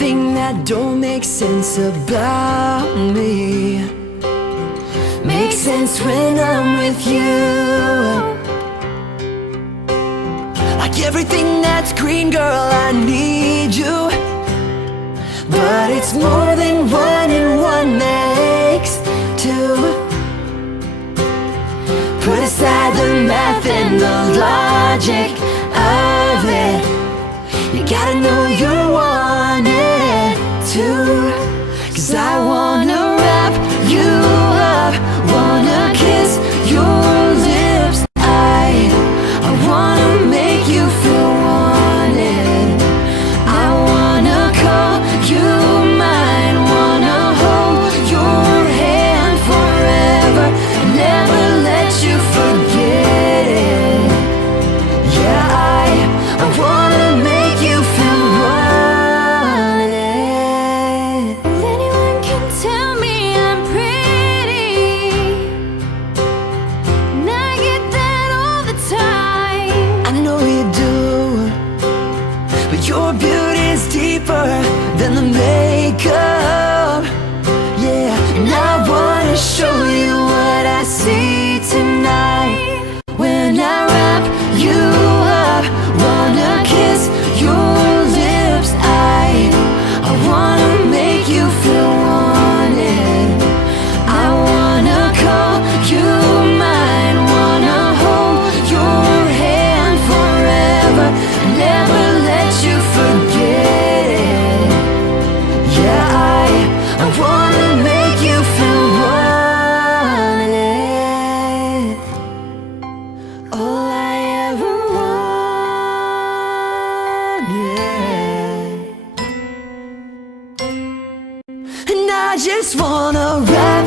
everything that don't make sense about me makes sense when I'm with you. Like everything that's green, girl, I need you. But it's more than one and one makes two. Put aside the math and the logic of it. You gotta know you're wanted too. 'Cause I wanna wrap you up, wanna kiss your lips. I wanna make you feel wanted. I wanna call you mine, wanna hold your hand forever, never let you forget it. Yeah, I wanna make you feel wanted. If anyone can tell me I'm pretty, and I get that all the time. I know you do, but your beauty's deeper than the makeup. Yeah, and I wanna show you what I see tonight. When I wrap you up, wanna kiss your lips. I wanna make you feel wanted. I wanna call you mine, wanna hold your hand forever, never let you forget it. Yeah, I wanna make you feel wanted. All I ever wanted. And I just wanna wrap